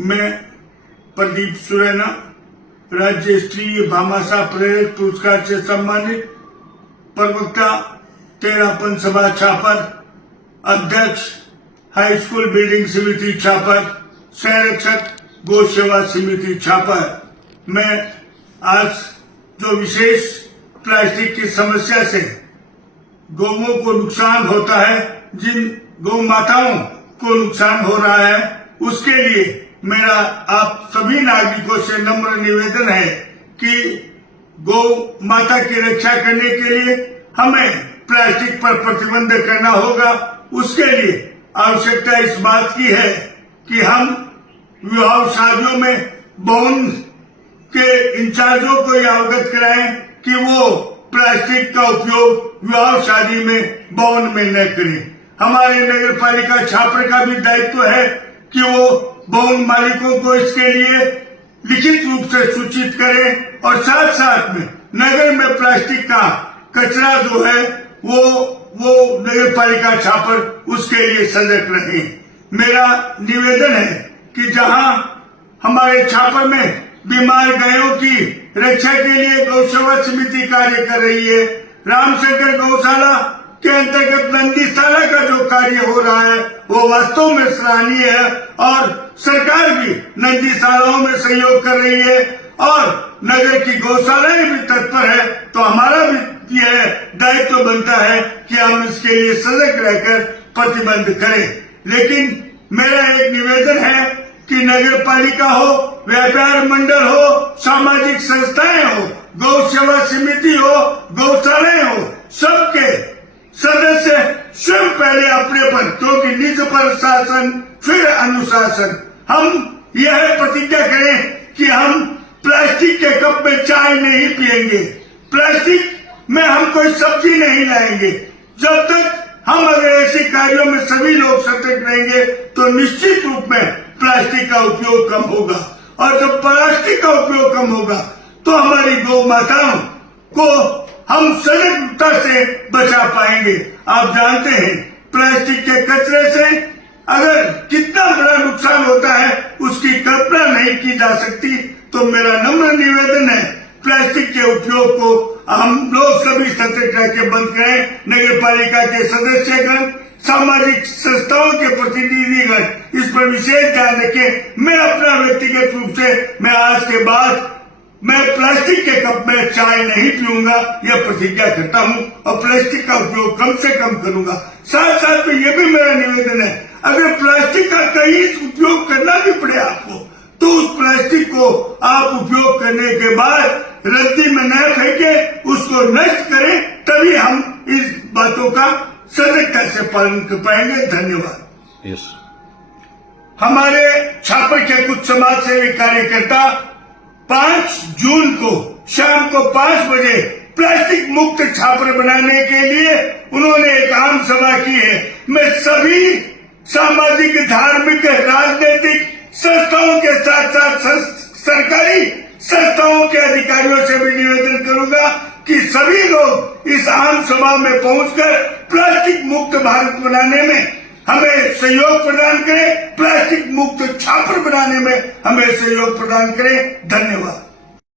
मैं प्रदीप सुरैना राज्य स्तरीय भामाशाह प्रेरक पुरस्कार से सम्मानित प्रवक्ता तेरापन सभा छापर, अध्यक्ष हाई स्कूल बिल्डिंग समिति छापर, संरक्षक गौ सेवा समिति छापर। मैं आज जो विशेष प्लास्टिक की समस्या से गौओं को नुकसान होता है, जिन गौ माताओं को नुकसान हो रहा है, उसके लिए मेरा आप सभी नागरिकों से नम्र निवेदन है कि गौ माता की रक्षा करने के लिए हमें प्लास्टिक पर प्रतिबंध करना होगा। उसके लिए आवश्यकता इस बात की है कि हम विवाह शादियों में भवन के इंचार्जों को यह अवगत कराएं कि वो प्लास्टिक का उपयोग विवाह शादी में भवन में न करें। हमारे नगर पालिका छापर का भी दायित्व है कि वो भवन मालिकों को इसके लिए लिखित रूप से सूचित करें और साथ साथ में नगर में प्लास्टिक का कचरा जो है वो नगर पालिका छापर उसके लिए सजग रहे। मेरा निवेदन है कि जहां हमारे छापर में बीमार गायों की रक्षा के लिए गौ सेवा समिति कार्य कर रही है, रामशंकर गौशाला के अंतर्गत नंदीशाला का जो कार्य हो रहा है वो वास्तव में सराहनीय है और सरकार भी नंदीशालाओं में सहयोग कर रही है और नगर की गौशालाएं भी तत्पर है। तो हमारा भी यह दायित्व बनता है कि हम इसके लिए सजग रहकर प्रतिबंध करें। लेकिन मेरा एक निवेदन है कि नगर पालिका हो, व्यापार मंडल हो, सामाजिक संस्थाएं हो, गौ सेवा समिति हो, गौशालाएं हो, सबके सदस्य स्वयं पहले अपने पर, क्योंकि निज पर शासन फिर अनुशासन, हम यह प्रतिज्ञा करें कि हम प्लास्टिक के कप में चाय नहीं पिएंगे, प्लास्टिक में हम कोई सब्जी नहीं लाएंगे। जब तक हम अगर ऐसे कार्यों में सभी लोग सतर्क रहेंगे तो निश्चित रूप में प्लास्टिक का उपयोग कम होगा और जब प्लास्टिक का उपयोग कम होगा तो हमारी गौ माताओं को हम सजगता से बचा पाएंगे। आप जानते हैं प्लास्टिक के कचरे से अगर कितना बड़ा नुकसान होता है उसकी कल्पना नहीं की जा सकती। तो मेरा नम्र निवेदन है प्लास्टिक के उपयोग को हम लोग सभी सतर्क करके बंद करें। नगर पालिका के सदस्यगण, सामाजिक संस्थाओं के प्रतिनिधिगण इस पर विशेष ध्यान रखें। मैं अपना व्यक्तिगत रूप से मैं आज के बाद मैं प्लास्टिक के कप में चाय नहीं पीऊंगा, यह प्रतिज्ञा करता हूं और प्लास्टिक का उपयोग कम से कम करूंगा। साथ साथ में यह भी मेरा निवेदन है, अगर प्लास्टिक का कहीं उपयोग करना भी पड़े आपको, तो उस प्लास्टिक को आप उपयोग करने के बाद रद्दी में न फेंके, उसको नष्ट करें, तभी हम इस बातों का सजगता से पालन कर पाएंगे। धन्यवाद। हमारे छापर के कुछ समाज सेवी कार्यकर्ता 5 जून को शाम को 5 बजे प्लास्टिक मुक्त छापर बनाने के लिए उन्होंने एक आम सभा की है। मैं सभी सामाजिक, धार्मिक, राजनीतिक संस्थाओं के साथ साथ सरकारी संस्थाओं के अधिकारियों से भी निवेदन करूंगा कि सभी लोग इस आम सभा में पहुंचकर प्लास्टिक मुक्त भारत बनाने में हमें सहयोग प्रदान करें, प्लास्टिक मुक्त छापर बनाने में हमें सहयोग प्रदान करें। धन्यवाद।